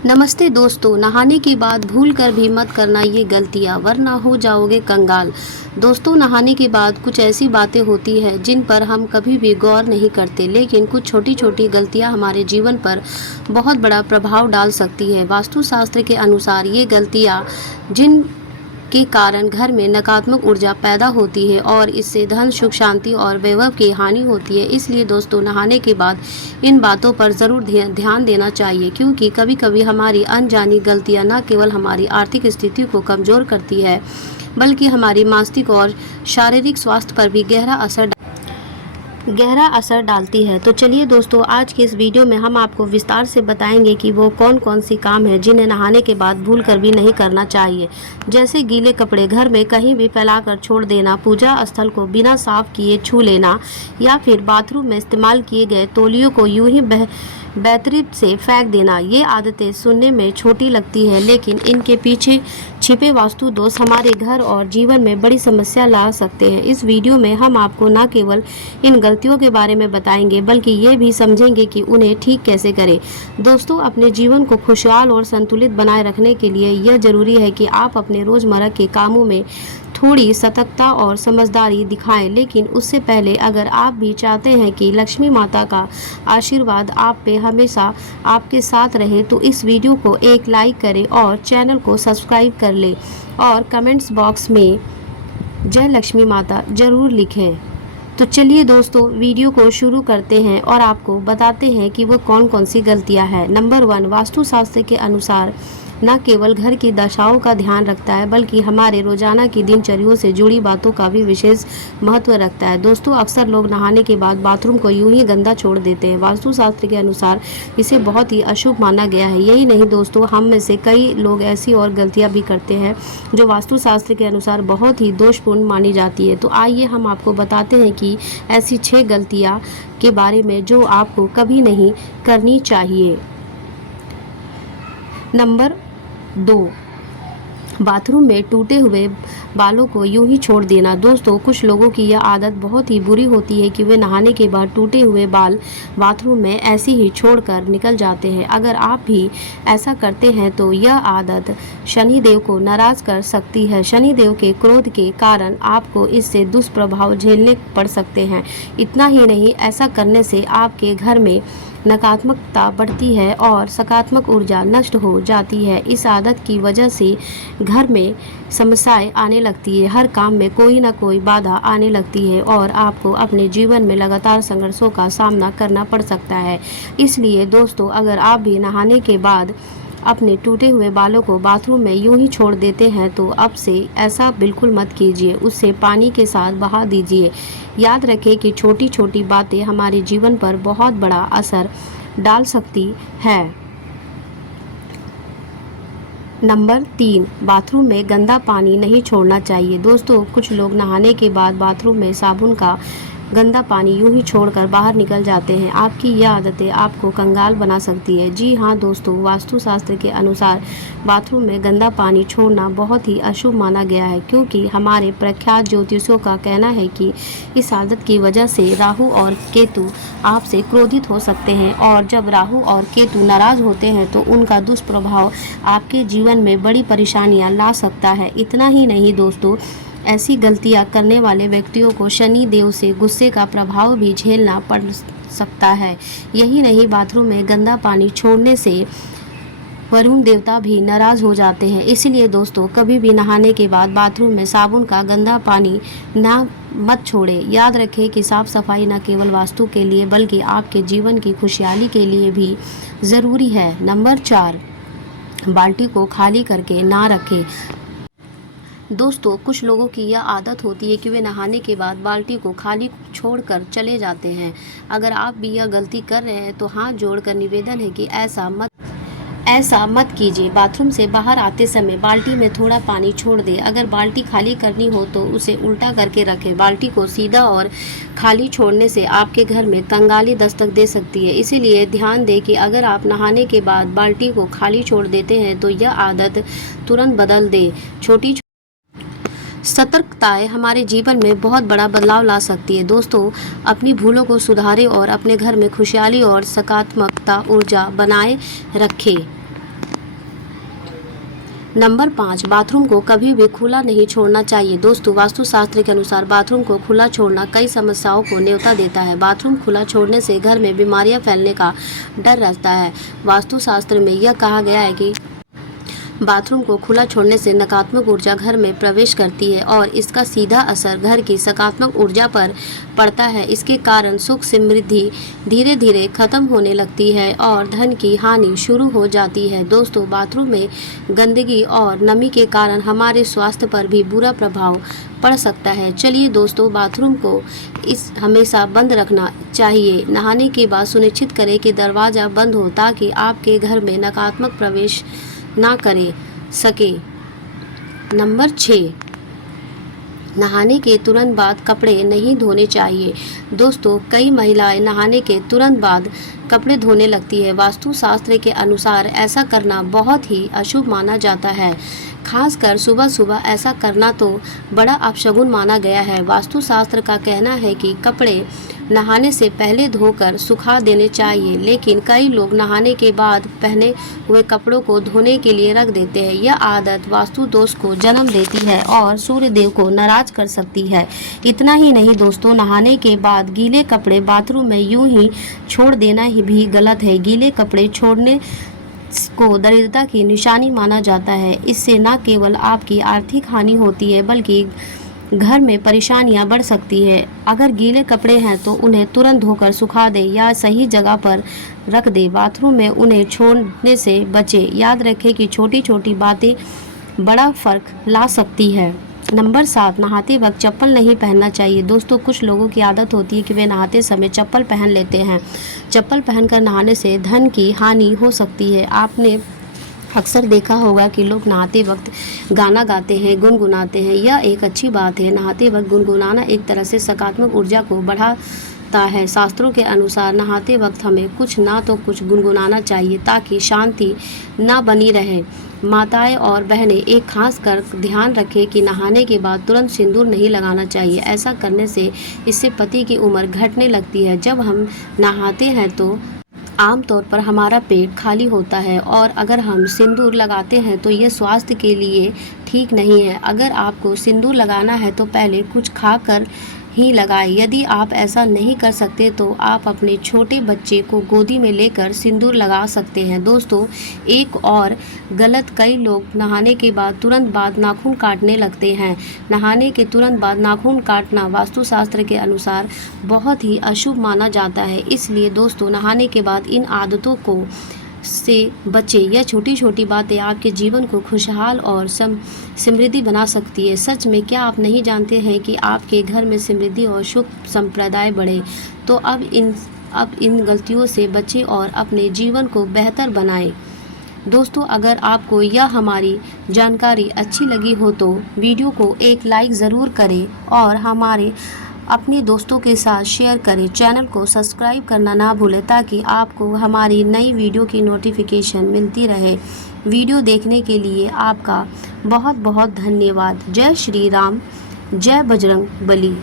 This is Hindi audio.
नमस्ते दोस्तों, नहाने के बाद भूल कर भी मत करना ये गलतियाँ, वरना हो जाओगे कंगाल। दोस्तों, नहाने के बाद कुछ ऐसी बातें होती हैं जिन पर हम कभी भी गौर नहीं करते, लेकिन कुछ छोटी छोटी गलतियाँ हमारे जीवन पर बहुत बड़ा प्रभाव डाल सकती है। वास्तुशास्त्र के अनुसार ये गलतियाँ जिन के कारण घर में नकारात्मक ऊर्जा पैदा होती है और इससे धन, सुख, शांति और वैभव की हानि होती है। इसलिए दोस्तों, नहाने के बाद इन बातों पर ज़रूर ध्यान देना चाहिए, क्योंकि कभी कभी हमारी अनजानी गलतियां न केवल हमारी आर्थिक स्थिति को कमज़ोर करती है, बल्कि हमारी मानसिक और शारीरिक स्वास्थ्य पर भी गहरा असर डालती है। तो चलिए दोस्तों, आज के इस वीडियो में हम आपको विस्तार से बताएंगे कि वो कौन कौन सी काम है जिन्हें नहाने के बाद भूल कर भी नहीं करना चाहिए। जैसे गीले कपड़े घर में कहीं भी फैलाकर छोड़ देना, पूजा स्थल को बिना साफ किए छू लेना, या फिर बाथरूम में इस्तेमाल किए गए तौलियों को यूं ही बेतरतीब से फेंक देना। ये आदतें सुनने में छोटी लगती है, लेकिन इनके पीछे छिपे वास्तु दोष हमारे घर और जीवन में बड़ी समस्या ला सकते हैं। इस वीडियो में हम आपको न केवल इन गलतियों के बारे में बताएंगे, बल्कि ये भी समझेंगे कि उन्हें ठीक कैसे करें। दोस्तों, अपने जीवन को खुशहाल और संतुलित बनाए रखने के लिए यह जरूरी है कि आप अपने रोजमर्रा के कामों में थोड़ी सतर्कता और समझदारी दिखाएं। लेकिन उससे पहले, अगर आप भी चाहते हैं कि लक्ष्मी माता का आशीर्वाद आप पे हमेशा आपके साथ रहे, तो इस वीडियो को एक लाइक करें और चैनल को सब्सक्राइब कर लें और कमेंट्स बॉक्स में जय लक्ष्मी माता जरूर लिखें। तो चलिए दोस्तों, वीडियो को शुरू करते हैं और आपको बताते हैं कि वो कौन कौन सी गलतियां हैं। नंबर 1, वास्तुशास्त्र के अनुसार न केवल घर की दशाओं का ध्यान रखता है, बल्कि हमारे रोजाना की दिनचर्या से जुड़ी बातों का भी विशेष महत्व रखता है। दोस्तों, अक्सर लोग नहाने के बाद बाथरूम को यूं ही गंदा छोड़ देते हैं। वास्तुशास्त्र के अनुसार इसे बहुत ही अशुभ माना गया है। यही नहीं दोस्तों, हम में से कई लोग ऐसी और गलतियां भी करते हैं जो वास्तुशास्त्र के अनुसार बहुत ही दोषपूर्ण मानी जाती है। तो आइए हम आपको बताते हैं कि ऐसी 6 गलतियां के बारे में जो आपको कभी नहीं करनी चाहिए। नंबर 2, बाथरूम में टूटे हुए बालों को यूं ही छोड़ देना। दोस्तों, कुछ लोगों की यह आदत बहुत ही बुरी होती है कि वे नहाने के बाद टूटे हुए बाल बाथरूम में ऐसे ही छोड़कर निकल जाते हैं। अगर आप भी ऐसा करते हैं तो यह आदत शनिदेव को नाराज कर सकती है। शनिदेव के क्रोध के कारण आपको इससे दुष्प्रभाव झेलने पड़ सकते हैं। इतना ही नहीं, ऐसा करने से आपके घर में नकारात्मकता बढ़ती है और सकारात्मक ऊर्जा नष्ट हो जाती है। इस आदत की वजह से घर में समस्याएं आने लगती है, हर काम में कोई ना कोई बाधा आने लगती है और आपको अपने जीवन में लगातार संघर्षों का सामना करना पड़ सकता है। इसलिए दोस्तों, अगर आप भी नहाने के बाद अपने टूटे हुए बालों को बाथरूम में यूं ही छोड़ देते हैं, तो अब से ऐसा बिल्कुल मत कीजिए। उसे पानी के साथ बहा दीजिए। याद रखें कि छोटी छोटी बातें हमारे जीवन पर बहुत बड़ा असर डाल सकती है। नंबर 3, बाथरूम में गंदा पानी नहीं छोड़ना चाहिए। दोस्तों, कुछ लोग नहाने के बाद बाथरूम में साबुन का गंदा पानी यूं ही छोड़कर बाहर निकल जाते हैं। आपकी यह आदतें आपको कंगाल बना सकती है। जी हाँ दोस्तों, वास्तुशास्त्र के अनुसार बाथरूम में गंदा पानी छोड़ना बहुत ही अशुभ माना गया है, क्योंकि हमारे प्रख्यात ज्योतिषियों का कहना है कि इस आदत की वजह से राहु और केतु आपसे क्रोधित हो सकते हैं, और जब राहु और केतु नाराज होते हैं तो उनका दुष्प्रभाव आपके जीवन में बड़ी परेशानियां ला सकता है। इतना ही नहीं दोस्तों, ऐसी गलतियां करने वाले व्यक्तियों को शनि देव से गुस्से का प्रभाव भी झेलना पड़ सकता है। यही नहीं, बाथरूम में गंदा पानी छोड़ने से वरुण देवता भी नाराज हो जाते हैं। इसलिए दोस्तों, कभी भी नहाने के बाद बाथरूम में साबुन का गंदा पानी मत छोड़े। याद रखें कि साफ सफाई न केवल वास्तु के लिए, बल्कि आपके जीवन की खुशहाली के लिए भी ज़रूरी है। नंबर 4, बाल्टी को खाली करके ना रखें। दोस्तों, कुछ लोगों की यह आदत होती है कि वे नहाने के बाद बाल्टी को खाली छोड़कर चले जाते हैं। अगर आप भी यह गलती कर रहे हैं तो हाथ जोड़कर निवेदन है कि ऐसा मत कीजिए। बाथरूम से बाहर आते समय बाल्टी में थोड़ा पानी छोड़ दें। अगर बाल्टी खाली करनी हो तो उसे उल्टा करके रखें। बाल्टी को सीधा और खाली छोड़ने से आपके घर में कंगाली दस्तक दे सकती है। इसीलिए ध्यान दें कि अगर आप नहाने के बाद बाल्टी को खाली छोड़ देते हैं तो यह आदत तुरंत बदल दें। छोटी सतर्कताएं हमारे जीवन में बहुत बड़ा बदलाव ला सकती है। दोस्तों, अपनी भूलों को सुधारें और अपने घर में खुशहाली और सकारात्मकता ऊर्जा बनाए रखें। नंबर 5, बाथरूम को कभी भी खुला नहीं छोड़ना चाहिए। दोस्तों, वास्तुशास्त्र के अनुसार बाथरूम को खुला छोड़ना कई समस्याओं को न्योता देता है। बाथरूम खुला छोड़ने से घर में बीमारियां फैलने का डर रहता है। वास्तुशास्त्र में यह कहा गया है कि बाथरूम को खुला छोड़ने से नकारात्मक ऊर्जा घर में प्रवेश करती है और इसका सीधा असर घर की सकारात्मक ऊर्जा पर पड़ता है। इसके कारण सुख समृद्धि धीरे धीरे खत्म होने लगती है और धन की हानि शुरू हो जाती है। दोस्तों, बाथरूम में गंदगी और नमी के कारण हमारे स्वास्थ्य पर भी बुरा प्रभाव पड़ सकता है। चलिए दोस्तों, बाथरूम को हमेशा बंद रखना चाहिए। नहाने के बाद सुनिश्चित करें कि दरवाज़ा बंद हो ताकि आपके घर में नकारात्मक प्रवेश ना करे सके। नंबर 6, नहाने के तुरंत बाद कपड़े नहीं धोने चाहिए। दोस्तों, कई महिलाएं नहाने के तुरंत बाद कपड़े धोने लगती है। वास्तुशास्त्र के अनुसार ऐसा करना बहुत ही अशुभ माना जाता है। खासकर सुबह सुबह ऐसा करना तो बड़ा अपशगुन माना गया है। वास्तुशास्त्र का कहना है कि कपड़े नहाने से पहले धोकर सुखा देने चाहिए, लेकिन कई लोग नहाने के बाद पहने हुए कपड़ों को धोने के लिए रख देते हैं। यह आदत वास्तु दोष को जन्म देती है और सूर्य देव को नाराज कर सकती है। इतना ही नहीं दोस्तों, नहाने के बाद गीले कपड़े बाथरूम में यूं ही छोड़ देना ही भी गलत है। गीले कपड़े छोड़ने को दरिद्रता की निशानी माना जाता है। इससे न केवल आपकी आर्थिक हानि होती है बल्कि घर में परेशानियां बढ़ सकती है। अगर गीले कपड़े हैं तो उन्हें तुरंत धोकर सुखा दें या सही जगह पर रख दें। बाथरूम में उन्हें छोड़ने से बचें। याद रखें कि छोटी छोटी बातें बड़ा फर्क ला सकती है। नंबर 7, नहाते वक्त चप्पल नहीं पहनना चाहिए। दोस्तों, कुछ लोगों की आदत होती है कि वे नहाते समय चप्पल पहन लेते हैं। चप्पल पहनकर नहाने से धन की हानि हो सकती है। आपने अक्सर देखा होगा कि लोग नहाते वक्त गाना गाते हैं, गुनगुनाते हैं। यह एक अच्छी बात है। नहाते वक्त गुनगुनाना एक तरह से सकारात्मक ऊर्जा को बढ़ाता है। शास्त्रों के अनुसार नहाते वक्त हमें कुछ ना तो कुछ गुनगुनाना चाहिए ताकि शांति ना बनी रहे। माताएं और बहनें एक खास कर ध्यान रखें कि नहाने के बाद तुरंत सिंदूर नहीं लगाना चाहिए। ऐसा करने से इससे पति की उम्र घटने लगती है। जब हम नहाते हैं तो आमतौर पर हमारा पेट खाली होता है और अगर हम सिंदूर लगाते हैं तो ये स्वास्थ्य के लिए ठीक नहीं है। अगर आपको सिंदूर लगाना है तो पहले कुछ खाकर ही लगाएं। यदि आप ऐसा नहीं कर सकते तो आप अपने छोटे बच्चे को गोदी में लेकर सिंदूर लगा सकते हैं। दोस्तों, एक और गलत, कई लोग नहाने के बाद तुरंत बाद नाखून काटने लगते हैं। नहाने के तुरंत बाद नाखून काटना वास्तुशास्त्र के अनुसार बहुत ही अशुभ माना जाता है। इसलिए दोस्तों, नहाने के बाद इन आदतों को से बचें। यह छोटी छोटी बातें आपके जीवन को खुशहाल और समृद्धि बना सकती है। सच में क्या आप नहीं जानते हैं कि आपके घर में समृद्धि और सुख संप्रदाय बढ़े? तो अब इन गलतियों से बचें और अपने जीवन को बेहतर बनाएं। दोस्तों, अगर आपको यह हमारी जानकारी अच्छी लगी हो तो वीडियो को एक लाइक ज़रूर करें और हमारे अपने दोस्तों के साथ शेयर करें। चैनल को सब्सक्राइब करना ना भूलें ताकि आपको हमारी नई वीडियो की नोटिफिकेशन मिलती रहे। वीडियो देखने के लिए आपका बहुत बहुत धन्यवाद। जय श्री राम, जय बजरंग बली।